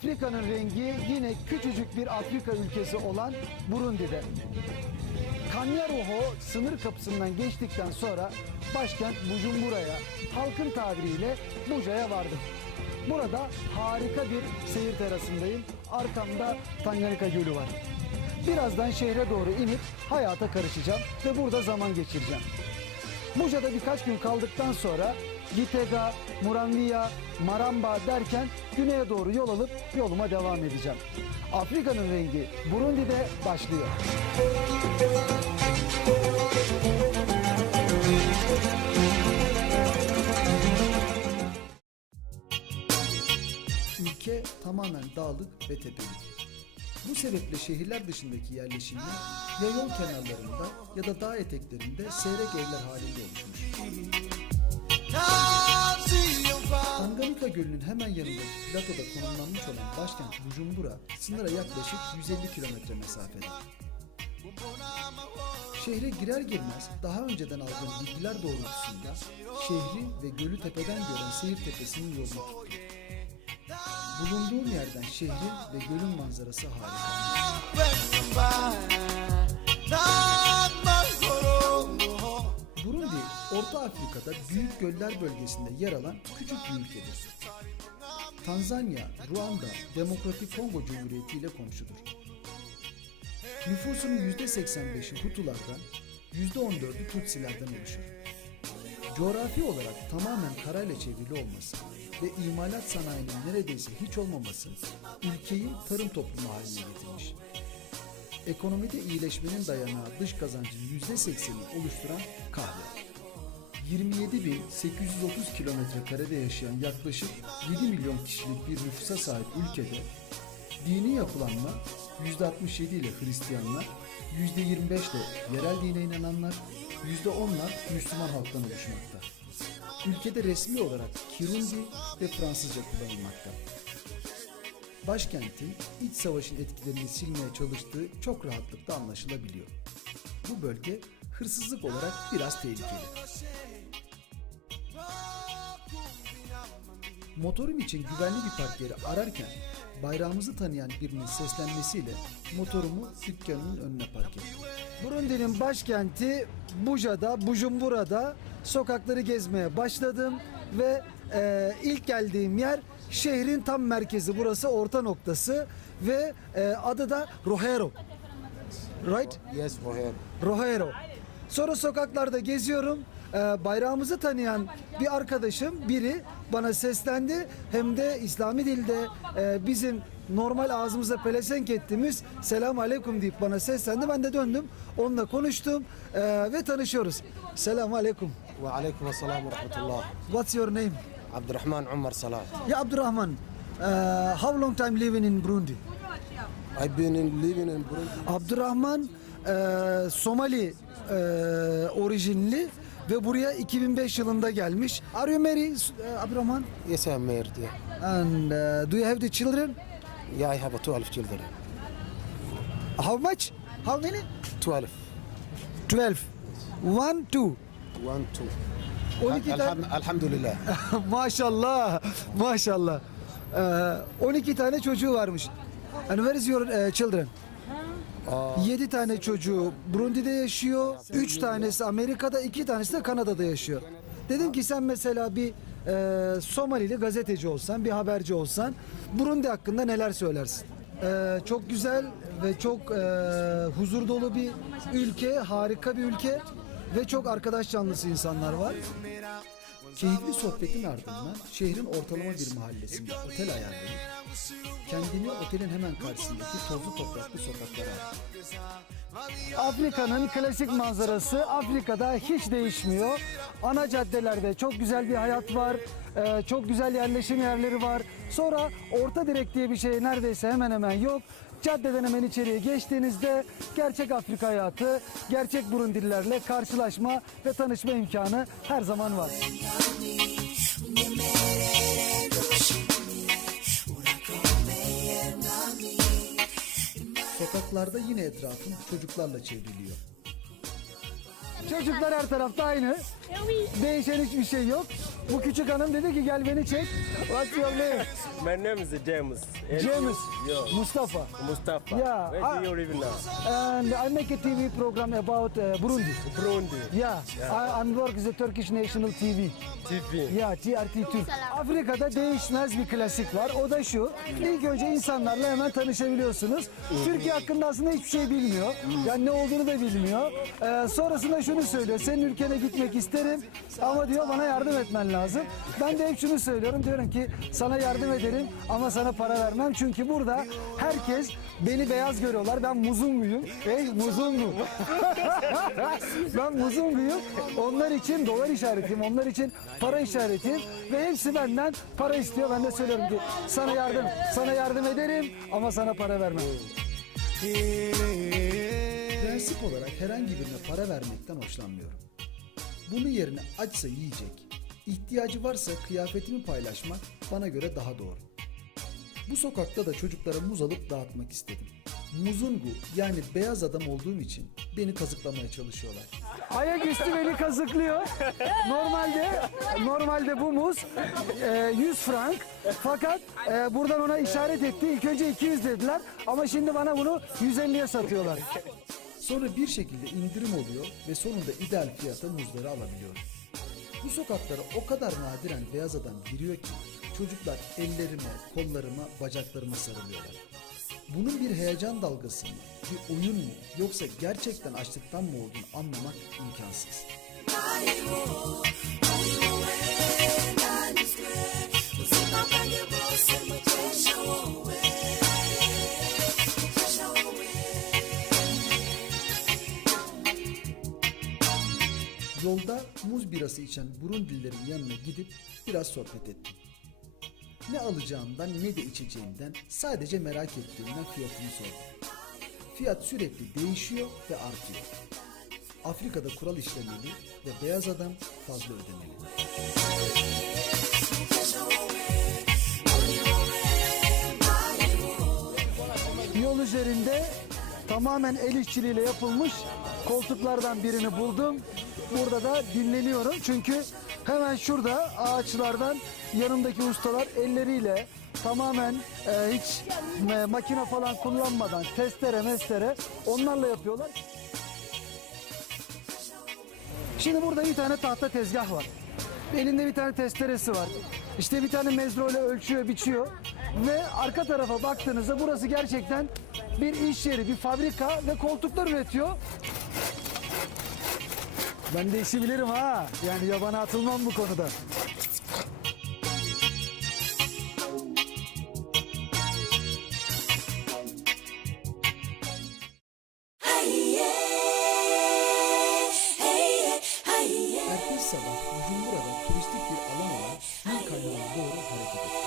Afrika'nın rengi yine küçücük bir Afrika ülkesi olan Burundi'de. Kanyaruho sınır kapısından geçtikten sonra başkent Bujumbura'ya, halkın tabiriyle Buja'ya vardım. Burada harika bir seyir terasındayım. Arkamda Tanganyika Gölü var. Birazdan şehre doğru inip hayata karışacağım ve burada zaman geçireceğim. Buja'da birkaç gün kaldıktan sonra Gitega, Muramvya, Maramba derken güneye doğru yol alıp yoluma devam edeceğim. Afrika'nın rengi Burundi'de başlıyor. Ülke tamamen dağlık ve tepelik. Bu sebeple şehirler dışındaki yerleşimler ya yol kenarlarında ya da dağ eteklerinde seyrek evler halinde oluşmuş. Tanganyika Gölü'nün hemen yanındaki platoda konumlanmış olan başkent Bujumbura sınıra yaklaşık 150 kilometre mesafede. Şehre girer girmez daha önceden aldığım bilgiler doğrultusunda şehri ve gölü tepeden gören Seyir Tepesi'nin yolunu tuttum. Bulunduğum yerden şehrin ve gölün manzarası harika. Burundi, Orta Afrika'da Büyük Göller bölgesinde yer alan küçük bir ülkedir. Tanzanya, Ruanda, Demokratik Kongo Cumhuriyeti ile komşudur. Nüfusunun %85'i Hutulardan, %14'ü Tutsilerden oluşur. Coğrafi olarak tamamen karayla çevrili olması ve imalat sanayinin neredeyse hiç olmaması ülkeyi tarım toplumu haline getirmiş. Ekonomide iyileşmenin dayanağı dış kazancın %80'ini oluşturan kahve. 27.830 kilometre karede yaşayan yaklaşık 7 milyon kişilik bir nüfusa sahip ülkede dini yapılanma %67 ile Hristiyanlar, %25 ile yerel dine inananlar, %10'lar Müslüman halktan oluşmakta. Ülkede resmi olarak Kirundi ve Fransızca kullanılmakta. Başkentin iç savaşın etkilerini silmeye çalıştığı çok rahatlıkla anlaşılabiliyor. Bu bölge hırsızlık olarak biraz tehlikeli. Motorum için güvenli bir park yeri ararken bayrağımızı tanıyan birinin seslenmesiyle motorumu dükkanının önüne park ettim. Burundi'nin başkenti Buja'da, Bujumbura'da sokakları gezmeye başladım ve ilk geldiğim yer şehrin tam merkezi. Burası orta noktası ve adı da Rohero. Right? Yes, Rohero. Rohero. Sonra sokaklarda geziyorum. Bayrağımızı tanıyan bir arkadaşım, biri bana seslendi. Hem de İslami dilde bizim normal ağzımıza pelesenk ettiğimiz selamun aleyküm deyip bana seslendi. Ben de döndüm. Onunla konuştum ve tanışıyoruz. Selamun aleyküm. Ve aleykümselam ve rahmetullah. What's your name? Abdurrahman Umar Salah. Ya Abdurrahman, how long time living in Burundi? I've been living in Burundi. Abdurrahman Somali orijinli ve buraya 2005 yılında gelmiş. Are you married, Abdurrahman? Yes, I'm married. Yeah. And do you have the children? Yeah, I have 12 children. How much? How many? 12. 12. 1, 2. 1, 2. 12 tane. Elhamdülillah. Maşallah. Maşallah. 12 tane çocuğu varmış. And where is your children? 7 tane çocuğu Burundi'de yaşıyor. 3 tanesi Amerika'da, 2 tanesi de Kanada'da yaşıyor. Dedim ki sen mesela bir Somalili gazeteci olsan, bir haberci olsan Burundi hakkında neler söylersin? Çok güzel ve çok huzur dolu bir ülke, harika bir ülke ve çok arkadaş canlısı insanlar var. Keyifli sohbetin ardından şehrin ortalama bir mahallesinde otel ayarlayıp kendini otelin hemen karşısındaki tozlu topraklı sokaklara attı. Afrika'nın klasik manzarası Afrika'da hiç değişmiyor. Ana caddelerde çok güzel bir hayat var, çok güzel yerleşim yerleri var. Sonra orta direk diye bir şey neredeyse hemen hemen yok. Caddeden hemen içeriye geçtiğinizde gerçek Afrika hayatı, gerçek Burundililerle karşılaşma ve tanışma imkanı her zaman var. Sokaklarda yine etrafım çocuklarla çevriliyor. Çocuklar her tarafta aynı. Değişen hiçbir şey yok. Bu küçük hanım dedi ki gel beni çek. What's your name? My name is James. James. Yeah. Mustafa. Mustafa. Yeah, Where do you live now? And I make a TV program about Burundi. Burundi. Yeah, I'm work as a Turkish National TV. TV. Ya TRT Türk. Afrika'da değişmez bir klasik var. O da şu. İlk önce insanlarla hemen tanışabiliyorsunuz. Türkiye hakkında aslında hiçbir şey bilmiyor. Yani ne olduğunu da bilmiyor. Sonrasında şunu söylüyor. Senin ülkene gitmek isterim ama diyor bana yardım etmen lazım. Ben de hep şunu söylüyorum. Diyorum ki sana yardım ederim ama sana para vermem. Çünkü burada herkes beni beyaz görüyorlar. Ben muzunguyum. Muzungu. Ben muzunguyum. Onlar için dolar işaretiyim. Onlar için para işaretiyim. Ve hepsi benden para istiyor. Ben de söylüyorum ki sana yardım ederim ama sana para vermem. Prensip olarak herhangi birine para vermekten hoşlanmıyorum. Bunun yerine açsa yiyecek, ihtiyacı varsa kıyafetimi paylaşmak bana göre daha doğru. Bu sokakta da çocuklara muz alıp dağıtmak istedim. Muzungu yani beyaz adam olduğum için beni kazıklamaya çalışıyorlar. Ayaküstü beni kazıklıyor. Normalde bu muz 100 frank. Fakat buradan ona işaret etti. İlk önce 200 dediler ama şimdi bana bunu 150'ye satıyorlar. Sonra bir şekilde indirim oluyor ve sonunda ideal fiyata muzları alabiliyorum. Bu sokaklara o kadar nadiren beyaz adam giriyor ki çocuklar ellerime, kollarıma, bacaklarıma sarılıyorlar. Bunun bir heyecan dalgası mı, bir oyun mu yoksa gerçekten açlıktan mı olduğunu anlamak imkansız. Yolda muz birası içen Burundilerin yanına gidip biraz sohbet ettim. Ne alacağımdan ne de içeceğimden sadece merak ettiğimden fiyatını sordum. Fiyat sürekli değişiyor ve artıyor. Afrika'da kural işlemeli ve beyaz adam fazla ödemeli. Yol üzerinde tamamen el işçiliğiyle yapılmış koltuklardan birini buldum. Burada da dinleniyorum çünkü hemen şurada ağaçlardan yanımdaki ustalar elleriyle tamamen hiç makine falan kullanmadan testere onlarla yapıyorlar. Şimdi burada bir tane tahta tezgah var. Elinde bir tane testeresi var. İşte bir tane mezro ile ölçüyor, biçiyor. Ve arka tarafa baktığınızda burası gerçekten bir iş yeri, bir fabrika ve koltuklar üretiyor. Ben de işi bilirim ha. Yani yabana atılmam bu konuda. Ertesi sabah Bujumbura'da turistik bir alan olan Nil kaynağına doğru hareket ettim.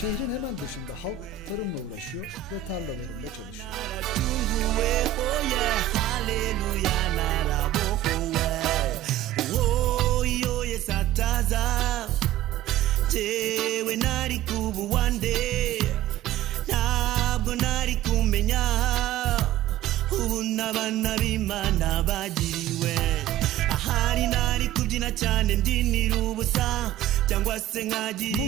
Şehrin hemen dışında halk tarımla uğraşıyor ve tarlalarında çalışıyor.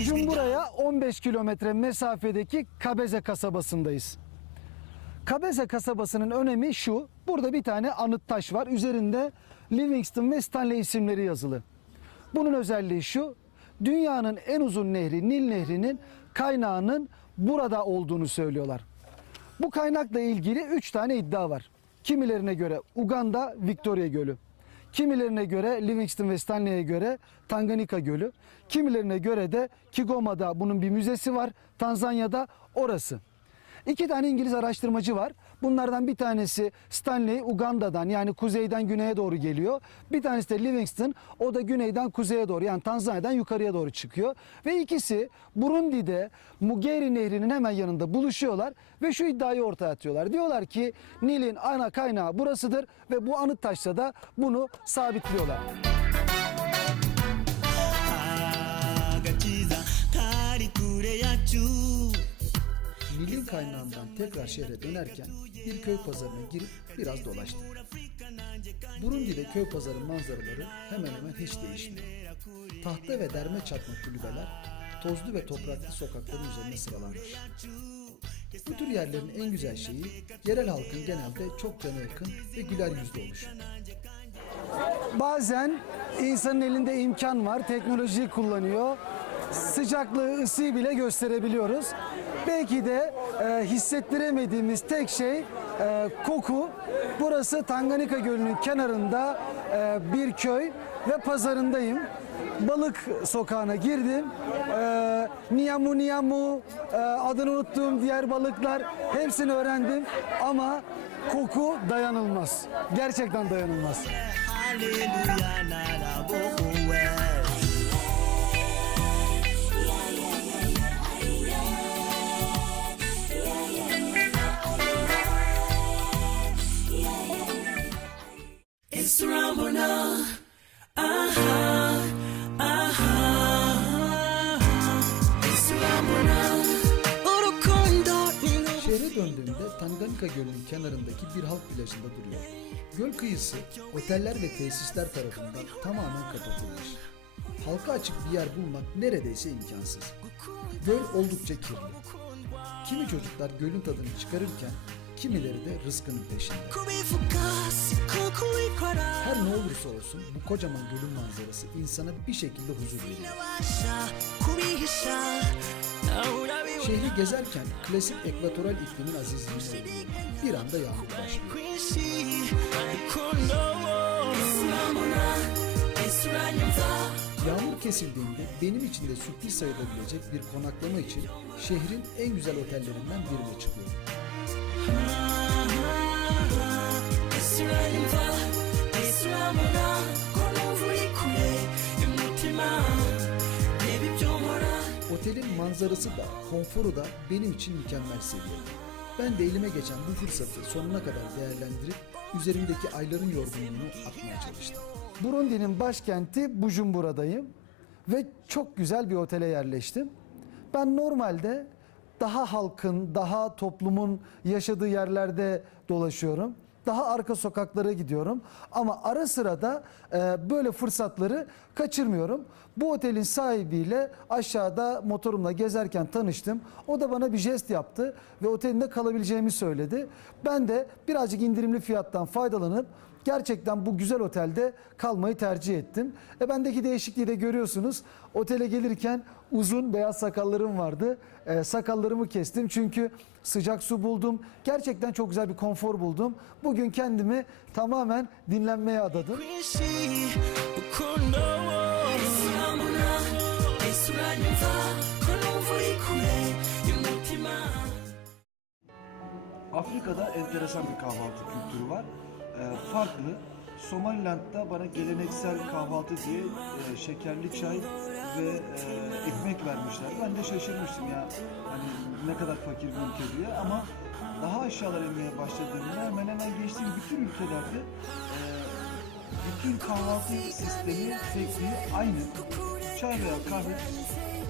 Bujumbura'ya 15 kilometre mesafedeki Kabeze kasabasındayız. Kabeze kasabasının önemi şu, burada bir tane anıt taş var. Üzerinde Livingstone ve Stanley isimleri yazılı. Bunun özelliği şu, dünyanın en uzun nehri Nil Nehri'nin kaynağının burada olduğunu söylüyorlar. Bu kaynakla ilgili 3 tane iddia var. Kimilerine göre Uganda Victoria Gölü, kimilerine göre Livingstone ve Stanley'e göre Tanganyika Gölü, kimilerine göre de Kigoma'da bunun bir müzesi var, Tanzanya'da orası. 2 tane İngiliz araştırmacı var. Bunlardan bir tanesi Stanley Uganda'dan yani kuzeyden güneye doğru geliyor. Bir tanesi de Livingstone, o da güneyden kuzeye doğru yani Tanzanya'dan yukarıya doğru çıkıyor. Ve ikisi Burundi'de Mugeri Nehri'nin hemen yanında buluşuyorlar ve şu iddiayı ortaya atıyorlar. Diyorlar ki Nil'in ana kaynağı burasıdır ve bu anıt taşla da bunu sabitliyorlar. Nil'in kaynağından tekrar şehre dönerken bir köy pazarına girip biraz dolaştım. Burundi'de köy pazarı manzaraları hemen hemen hiç değişmiyor. Tahta ve derme çatma kulübeler tozlu ve topraklı sokakların üzerine sıralanmış. Bu tür yerlerin en güzel şeyi yerel halkın genelde çok cana yakın ve güler yüzlü oluşu. Bazen insanın elinde imkan var, teknolojiyi kullanıyor. Sıcaklığı, ısıyı bile gösterebiliyoruz. Belki de hissettiremediğimiz tek şey koku. Burası Tanganyika Gölü'nün kenarında bir köy ve pazarındayım. Balık sokağına girdim. Niyamu niyamu, adını unuttuğum diğer balıklar hepsini öğrendim. Ama koku dayanılmaz. Gerçekten dayanılmaz. Şehre döndüğümde Tanganyika Gölü'nün kenarındaki bir halk plajında duruyor. Göl kıyısı oteller ve tesisler tarafından tamamen kapatılmış. Halka açık bir yer bulmak neredeyse imkansız. Göl oldukça kirli. Kimi çocuklar gölün tadını çıkarırken kimileri de rızkının peşinde. Her ne olursa olsun bu kocaman gölün manzarası insana bir şekilde huzur veriyor. Şehri gezerken klasik ekvatoral iklimin azizliğine uğruyorum. Bir anda yağmur başlıyor. Yağmur kesildiğinde benim için de sürpriz sayılabilecek bir konaklama için şehrin en güzel otellerinden birine çıkıyorum. Otelin manzarası da, konforu da benim için mükemmel seviyede. Ben de elime geçen bu fırsatı sonuna kadar değerlendirip üzerimdeki ayların yorgunluğunu atmaya çalıştım. Burundi'nin başkenti Bujumbura'dayım ve çok güzel bir otele yerleştim. Ben normalde daha halkın, daha toplumun yaşadığı yerlerde dolaşıyorum. Daha arka sokaklara gidiyorum ama ara sıra da böyle fırsatları kaçırmıyorum. Bu otelin sahibiyle aşağıda motorumla gezerken tanıştım. O da bana bir jest yaptı ve otelinde kalabileceğimi söyledi. Ben de birazcık indirimli fiyattan faydalanıp gerçekten bu güzel otelde kalmayı tercih ettim. Bendeki değişikliği de görüyorsunuz. Otele gelirken uzun beyaz sakallarım vardı. Sakallarımı kestim çünkü sıcak su buldum. Gerçekten çok güzel bir konfor buldum. Bugün kendimi tamamen dinlenmeye adadım. Afrika'da enteresan bir kahvaltı kültürü var. Farklı. Somaliland'da bana geleneksel kahvaltı diye şekerli çay ve ekmek vermişler. Ben de şaşırmıştım ya. Hani ne kadar fakir bir ülke diye ama daha aşağılara inmeye başladığımda hemen hemen geçtiğim bütün ülkelerde bütün kahvaltı sistemi, tekniği aynı. Çay veya kahve,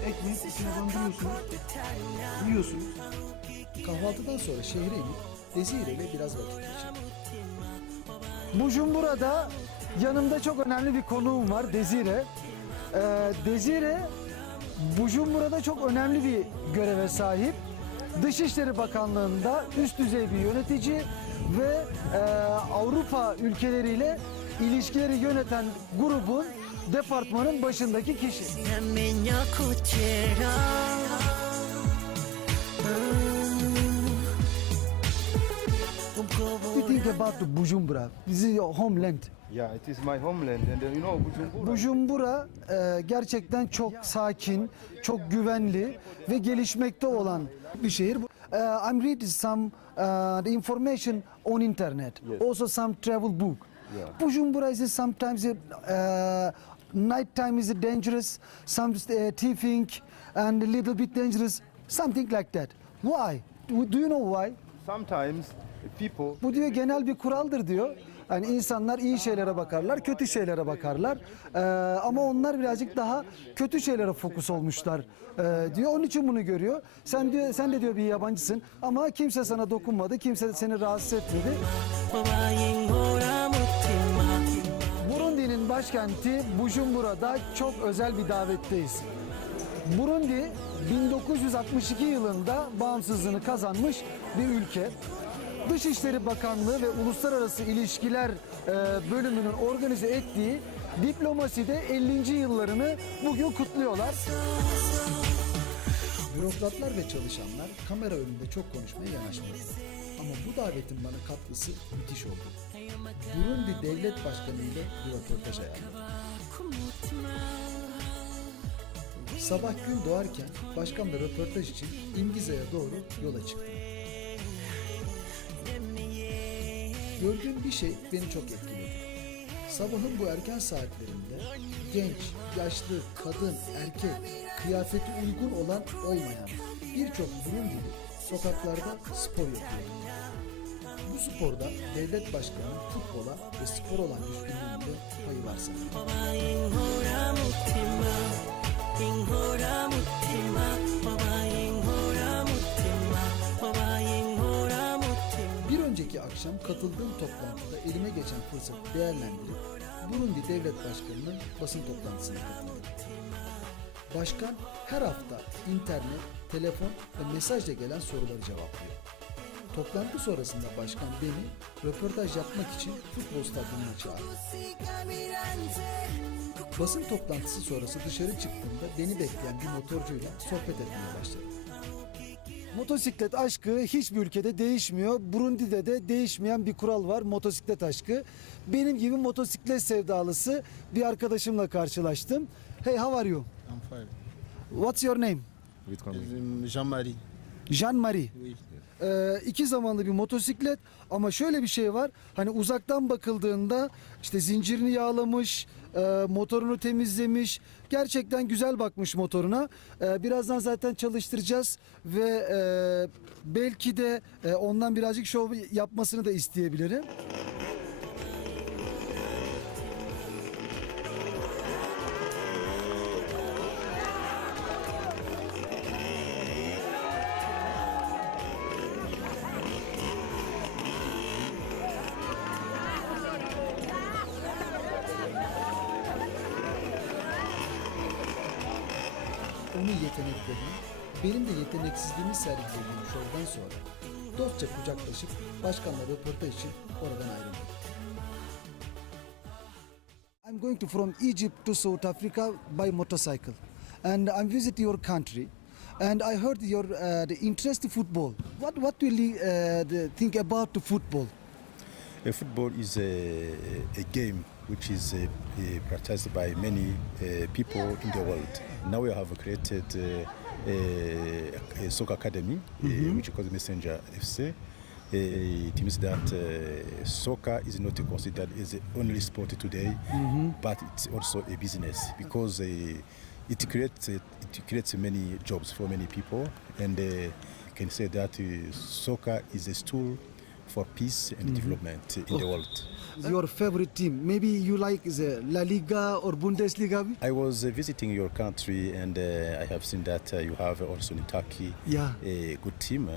ekmek içine donduruyorsunuz, yiyorsunuz. Kahvaltıdan sonra şehre inip Desire ile biraz vakit geçirdim. Bujumbura'da yanımda çok önemli bir konuğum var, Desire. Desire, Bujumbura'da çok önemli bir göreve sahip. Dışişleri Bakanlığı'nda üst düzey bir yönetici ve Avrupa ülkeleriyle ilişkileri yöneten grubun, departmanın başındaki kişi. What do you think about the Bujumbura? This is your homeland. Yeah, it is my homeland, and you know Bujumbura. Bujumbura gerçekten çok sakin, çok güvenli ve gelişmekte olan bir şehir. I'm reading some the information on internet. Yes. Also some travel book. Yeah. Bujumbura is sometimes night time is dangerous, some thieving and a little bit dangerous, something like that. Why? Do you know why? Sometimes people. Bu diyor genel bir kuraldır diyor. Hani insanlar iyi şeylere bakarlar, kötü şeylere bakarlar. Ama onlar birazcık daha kötü şeylere fokus olmuşlar diyor. Onun için bunu görüyor. Sen de diyor bir yabancısın ama kimse sana dokunmadı, kimse seni rahatsız etmedi. Burundi'nin başkenti Bujumbura'da çok özel bir davetteyiz. Burundi 1962 yılında bağımsızlığını kazanmış bir ülke. Dışişleri Bakanlığı ve Uluslararası İlişkiler bölümünün organize ettiği diplomaside 50. yıllarını bugün kutluyorlar. Bürokratlar ve çalışanlar kamera önünde çok konuşmaya yanaşmadı. Ama bu davetin bana katkısı müthiş oldu. Burundi Devlet Başkanı ile bir röportaj ayarladım. Sabah gün doğarken başkanla röportaj için İngiza'ya doğru yola çıktım. Gördüğüm bir şey beni çok etkiledi. Sabahın bu erken saatlerinde genç, yaşlı, kadın, erkek, kıyafeti uygun olan olmayan birçok Burundili sokaklarda spor yapıyor. Bu sporda devlet başkanının futbola ve spor olan düşkünlüğünde payı var sanırım. Bir önceki akşam katıldığım toplantıda elime geçen fırsatı değerlendirip Burundi Devlet Başkanı'nın basın toplantısına katıldım. Başkan her hafta internet, telefon ve mesajla gelen soruları cevaplıyor. Toplantı sonrasında başkan beni röportaj yapmak için futbol stadyumuna çağırdı. Basın toplantısı sonrası dışarı çıktığımda beni bekleyen bir motorcuyla sohbet etmeye başladım. Motosiklet aşkı hiçbir ülkede değişmiyor. Burundi'de de değişmeyen bir kural var, motosiklet aşkı. Benim gibi motosiklet sevdalısı bir arkadaşımla karşılaştım. Hey, how are you? I'm fine. What's your name? Jean-Marie. Jean-Marie. Oui. İki zamanlı bir motosiklet ama şöyle bir şey var. Hani uzaktan bakıldığında işte zincirini yağlamış, motorunu temizlemiş. Gerçekten güzel bakmış motoruna. Birazdan zaten çalıştıracağız ve belki de ondan birazcık şov yapmasını da isteyebilirim. Onun yeteneklerini, benim de yeteneksizliğimi sergilediğim şovdan sonra dostça kucaklaşıp başkanla röportaj için oradan ayrıldık. I'm going from Egypt to South Africa by motorcycle and I'm visiting your country and I heard your the interest in football. What do you think about the football? Football is a game which is practiced by many people in the world. Now we have created a soccer academy, which is called Messenger FC. It means that soccer is not considered as the only sport today, but it's also a business because it creates many jobs for many people, and can say that soccer is a tool for peace and development in the world. Your favorite team? Maybe you like the La Liga or Bundesliga? I was visiting your country and I have seen that you have also in Turkey a good team.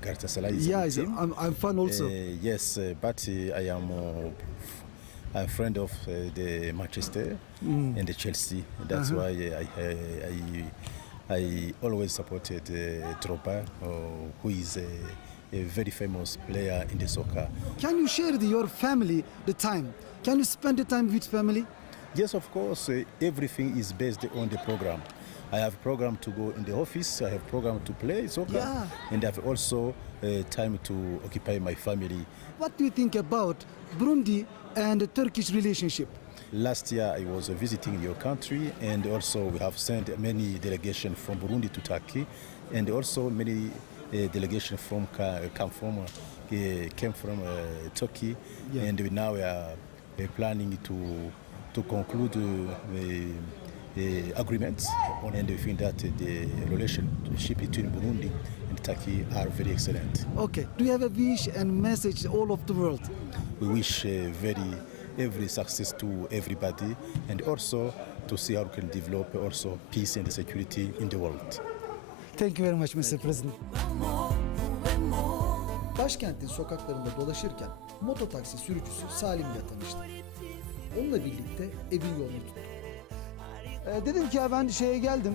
Galatasaray is a good team. I'm fan also. Yes, but I am a friend of the Manchester and the Chelsea. That's why I always supported Drogba, who is a very famous player in the soccer. Can you share your family the time? Can you spend the time with family? Yes, of course. Everything is based on the program. I have a program to go in the office. I have a program to play soccer, and I have also time to occupy my family. What do you think about Burundi and the Turkish relationship? Last year I was visiting your country, and also we have sent many delegations from Burundi to Turkey, and also many delegations came from Turkey, and we are planning to conclude agreements, and we think that the relationship between Burundi and Turkey are very excellent. Okay. Do you have a wish and message all of the world? we wish every success to everybody, and also to see how we can develop also peace and security in the world. Thank you very much Mr. President. Başkentin sokaklarında dolaşırken mototaksi sürücüsü Salim'le tanıştım. Onunla birlikte evin yolunu tuttum. Dedim ki ya ben şeye geldim,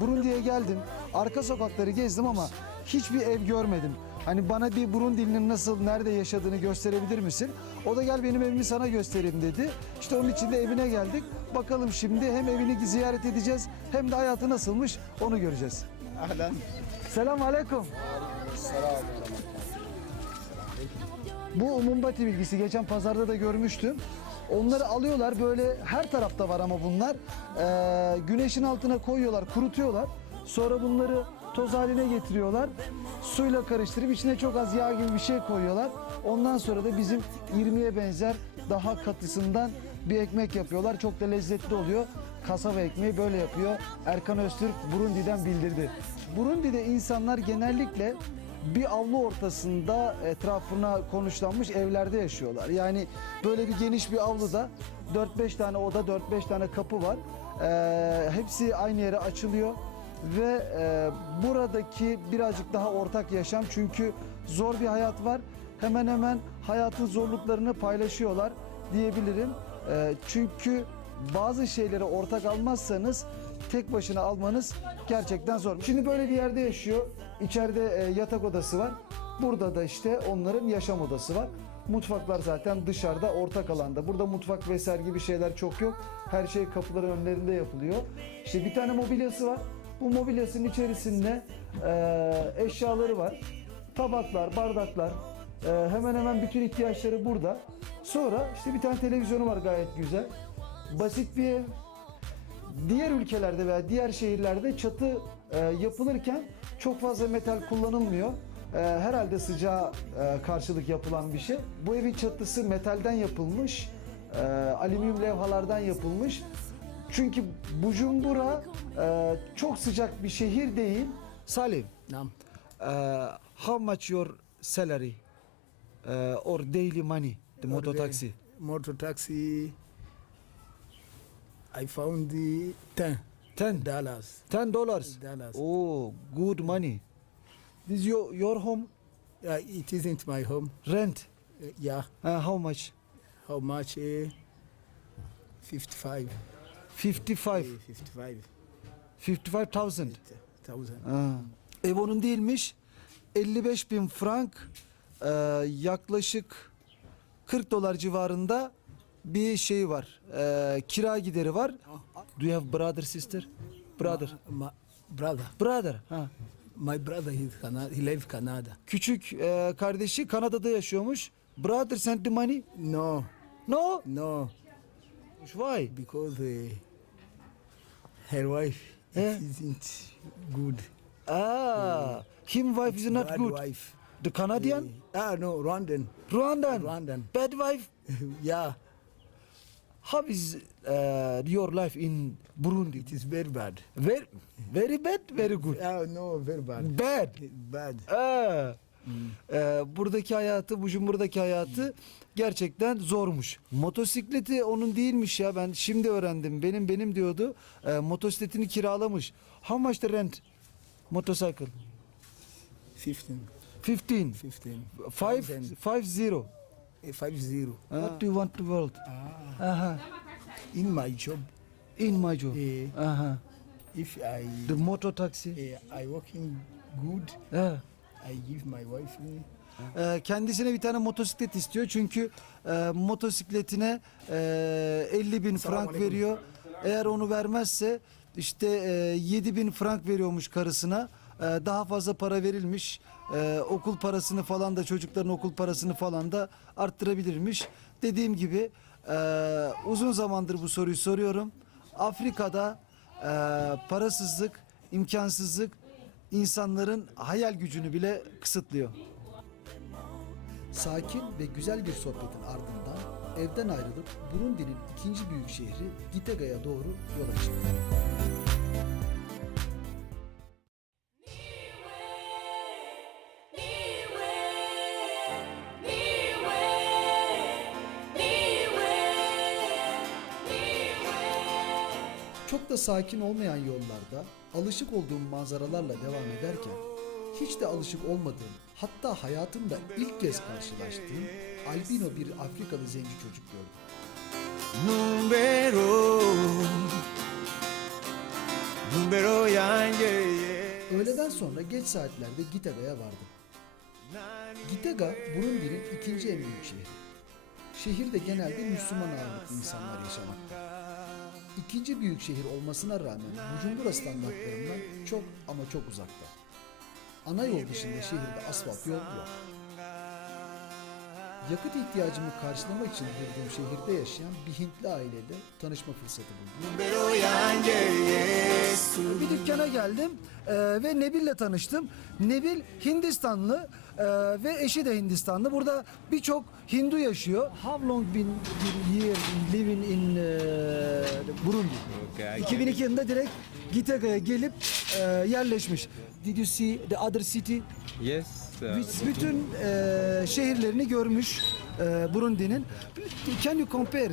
Burundi'ye geldim. Arka sokakları gezdim ama hiçbir ev görmedim. Hani bana bir Burundi'nin nasıl, nerede yaşadığını gösterebilir misin? O da gel benim evimi sana göstereyim dedi. İşte onun için de evine geldik. Bakalım şimdi hem evini ziyaret edeceğiz hem de hayatı nasılmış onu göreceğiz. Selamun aleyküm. Bu Umumbati bilgisi geçen pazarda da görmüştüm. Onları alıyorlar böyle her tarafta var ama bunlar. Güneşin altına koyuyorlar, kurutuyorlar. Sonra bunları toz haline getiriyorlar. Suyla karıştırıp içine çok az yağ gibi bir şey koyuyorlar. Ondan sonra da bizim irmiye benzer daha katısından bir ekmek yapıyorlar. Çok da lezzetli oluyor. Kasaba ekmeği böyle yapıyor. Erkan Öztürk Burundi'den bildirdi. Burundi'de insanlar genellikle bir avlu ortasında etrafına konuşlanmış evlerde yaşıyorlar. Yani böyle bir geniş bir avluda 4-5 tane oda, 4-5 tane kapı var. Hepsi aynı yere açılıyor ve buradaki birazcık daha ortak yaşam çünkü zor bir hayat var. Hemen hemen hayatın zorluklarını paylaşıyorlar diyebilirim. Çünkü bazı şeyleri ortak almazsanız tek başına almanız gerçekten zor. Şimdi böyle bir yerde yaşıyor. İçeride yatak odası var. Burada da işte onların yaşam odası var. Mutfaklar zaten dışarıda ortak alanda. Burada mutfak vesaire gibi şeyler çok yok. Her şey kapıların önlerinde yapılıyor. İşte bir tane mobilyası var. Bu mobilyasının içerisinde eşyaları var. Tabaklar, bardaklar, hemen hemen bütün ihtiyaçları burada. Sonra işte bir tane televizyonu var gayet güzel. Basit bir ev. Diğer ülkelerde veya diğer şehirlerde çatı yapılırken çok fazla metal kullanılmıyor. Herhalde sıcağa karşılık yapılan bir şey. Bu evin çatısı metalden yapılmış, alüminyum levhalardan yapılmış. Çünkü Bujumbura çok sıcak bir şehir değil. Salim, Naam. how much your salary or daily money, the motor taxi? Motor taxi. I found the $10. $10. Oh, good money. This is your home? Yeah, it isn't my home. Rent? Yeah. How much? How much? 55. 55. 55,000. 55,000. Ev onun değilmiş. 55.000 frank, yaklaşık $40 civarında bir şey var. Kira gideri var. Do you have brother, sister? Brother. My brother. Brother. Ha. My brother, he lives Canada. Küçük kardeşi Kanada'da yaşıyormuş. Brother sent the money? No, No. no, Why? because her wife Eh? isn't good. Him wife is not Bad good. wife. The Canadian? No, Rwandan. Rwandan. Bad wife? Yeah, How is your life in Burundi? it is very bad. Very bad, very good. No, very bad. Bad. Bad. Buradaki hayatı, Bujumbur'daki hayatı gerçekten zormuş. Motosikleti onun değilmiş ya, ben şimdi öğrendim. Benim diyordu. Motosikletini kiralamış. How much the rent? Motorcycle? 15. 15. 50. 50. What do you want the world? Aha. In my job, In my job. Aha. if The motor taxi. I working good, Ha. I give my wife Kendisine bir tane motosiklet istiyor çünkü motosikletine 50.000 frank veriyor. Eğer onu vermezse işte 7.000 frank veriyormuş karısına. Daha fazla para verilmiş. Okul parasını falan da, çocukların okul parasını falan da arttırabilirmiş. Dediğim gibi uzun zamandır bu soruyu soruyorum. Afrika'da parasızlık, imkansızlık insanların hayal gücünü bile kısıtlıyor. Sakin ve güzel bir sohbetin ardından evden ayrılıp Burundi'nin ikinci büyük şehri Gitega'ya doğru yola çıktık. Çok da sakin olmayan yollarda alışık olduğum manzaralarla devam ederken hiç de alışık olmadığım, hatta hayatımda ilk kez karşılaştığım albino bir Afrikalı zenci çocuk gördüm. Öğleden sonra geç saatlerde Gitega'ya vardım. Gitega, Burundi'nin ikinci en büyük şehri. Şehirde genelde Müslüman ağırlıklı insanlar yaşamakta. İkinci büyük şehir olmasına rağmen Bujumbura standartlarından çok ama çok uzakta. Ana yol dışında şehirde asfalt yol yok. Yakıt ihtiyacımı karşılamak için bulduğum şehirde yaşayan bir Hintli aileyle tanışma fırsatı buldum. Bir dükkana geldim ve Nebil'le tanıştım. Nebil Hindistanlı ve eşi de Hindistanlı. Burada birçok Hindu yaşıyor. How long been here living in Burundi? 2002 yılında direkt Gitega'ya gelip yerleşmiş. Did you see the other city? Yes. Bütün şehirlerini görmüş Burundi'nin. Can you compare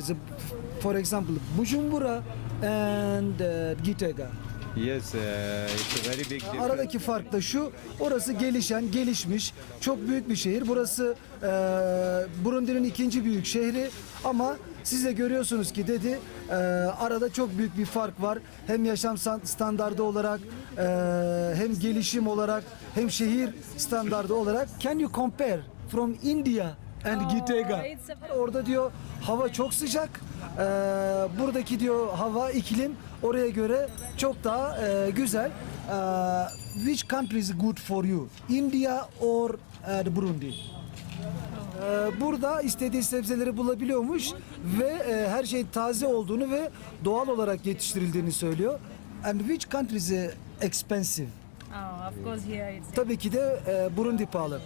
for example Bujumbura and Gitega? Yes, it's a very big difference. Aradaki fark da şu, orası gelişen, gelişmiş, çok büyük bir şehir. Burası Burundi'nin ikinci büyük şehri ama siz de görüyorsunuz ki dedi, arada çok büyük bir fark var. Hem yaşam standardı olarak, hem gelişim olarak, hem şehir standardı olarak. Can you compare from India and Gitega? Orada diyor hava çok sıcak, buradaki diyor hava, iklim oraya göre çok daha güzel. Which country is good for you? India or Burundi? Burada istediği sebzeleri bulabiliyormuş ve her şeyin taze olduğunu ve doğal olarak yetiştirildiğini söylüyor. And which country is expensive? Oh, of course here it's Tabii ki de Burundi pahalı.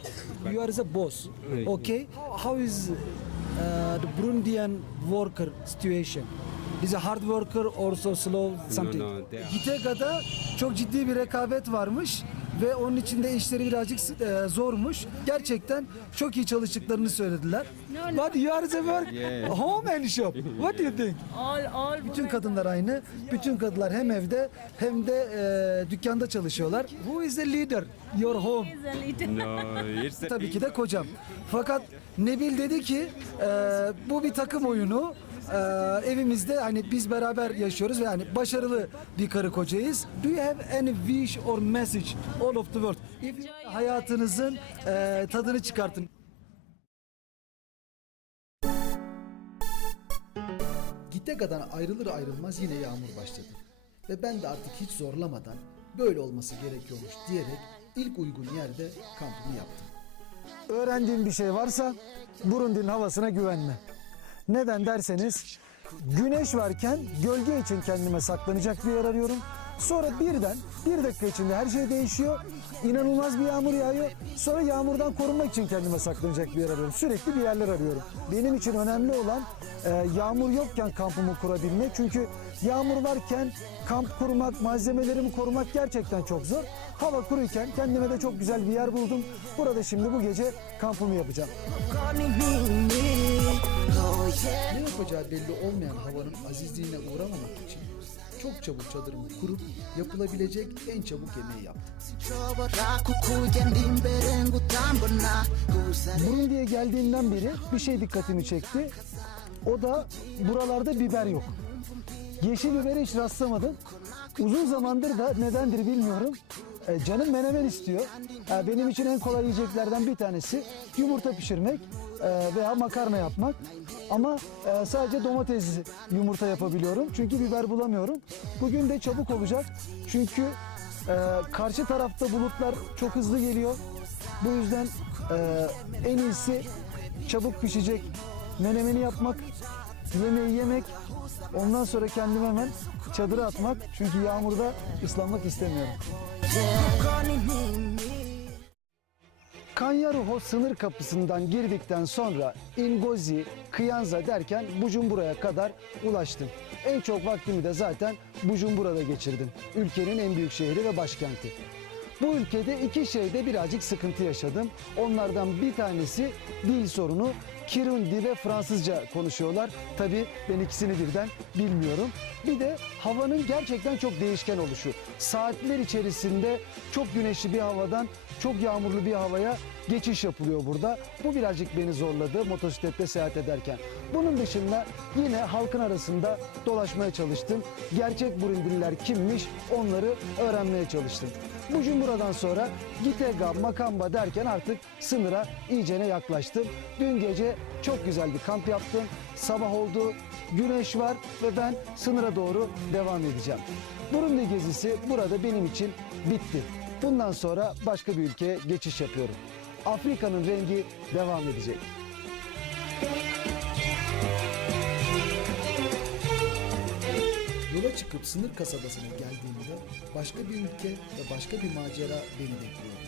You are a boss, okay? How is the Burundian worker situation? Is a hard worker or so slow something? No, they are- Gitega'da çok ciddi bir rekabet varmış ve onun içinde işleri birazcık zormuş. Gerçekten çok iyi çalıştıklarını söylediler. No, no. But you are the work home and shop. What do you think? all Bütün kadınlar aynı. Bütün kadınlar hem evde hem de dükkanda çalışıyorlar. Who is the leader? Your home. is a little No, it's a Tabii ki de kocam. Fakat Nebil dedi ki bu bir takım oyunu. Evimizde hani biz beraber yaşıyoruz ve yani başarılı bir karı kocayız. Do you have any wish or message all of the world? If hayatınızın tadını çıkartın. Gitega'dan ayrılır ayrılmaz yine yağmur başladı. Ve ben de artık hiç zorlamadan böyle olması gerekiyormuş diyerek ilk uygun yerde kampımı yaptım. Öğrendiğim bir şey varsa Burundi'nin havasına güvenme. Neden derseniz güneş varken gölge için kendime saklanacak bir yer arıyorum. Sonra birden bir dakika içinde her şey değişiyor. İnanılmaz bir yağmur yağıyor. Sonra yağmurdan korunmak için kendime saklanacak bir yer arıyorum. Sürekli bir yerler arıyorum. Benim için önemli olan yağmur yokken kampımı kurabilmek. Çünkü yağmur varken kamp kurmak, malzemelerimi korumak gerçekten çok zor. Hava kuruyken kendime de çok güzel bir yer buldum. Burada şimdi bu gece kampımı yapacağım. Ne yapacağı belli olmayan havanın azizliğine uğramamak için çok çabuk çadırımı kurup yapılabilecek en çabuk yemeği yaptım. Burundi'ye geldiğimden beri bir şey dikkatimi çekti. O da buralarda biber yok. Yeşil bibere hiç rastlamadım. Uzun zamandır da nedendir bilmiyorum. Canım menemen istiyor. Benim için en kolay yiyeceklerden bir tanesi yumurta pişirmek veya makarna yapmak. Ama sadece domatesli yumurta yapabiliyorum. Çünkü biber bulamıyorum. Bugün de çabuk olacak. Çünkü karşı tarafta bulutlar çok hızlı geliyor. Bu yüzden en iyisi çabuk pişecek menemeni yapmak, yemeği yemek. Ondan sonra kendimi hemen çadıra atmak. Çünkü yağmurda ıslanmak istemiyorum. Kanyaruho sınır kapısından girdikten sonra Ngozi, Kyanza derken Bujumbura'ya kadar ulaştım. En çok vaktimi de zaten Bujumbura'da geçirdim. Ülkenin en büyük şehri ve başkenti. Bu ülkede iki şeyde birazcık sıkıntı yaşadım. Onlardan bir tanesi dil sorunu. Kirundi ve Fransızca konuşuyorlar. Tabii ben ikisini birden bilmiyorum. Bir de havanın gerçekten çok değişken oluşu. Saatler içerisinde çok güneşli bir havadan çok yağmurlu bir havaya geçiş yapılıyor burada. Bu birazcık beni zorladı motosiklette seyahat ederken. Bunun dışında yine halkın arasında dolaşmaya çalıştım. Gerçek Burundililer kimmiş onları öğrenmeye çalıştım. Bujumbura'dan sonra Gitega, Makamba derken artık sınıra iyicene yaklaştım. Dün gece çok güzel bir kamp yaptım. Sabah oldu, güneş var ve ben sınıra doğru devam edeceğim. Burundi gezisi burada benim için bitti. Bundan sonra başka bir ülkeye geçiş yapıyorum. Afrika'nın rengi devam edecek. Yola çıkıp sınır kasabasına geldiğimde başka bir ülke ve başka bir macera beni bekliyordu.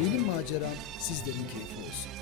Benim maceram sizlerin keyfi olsun.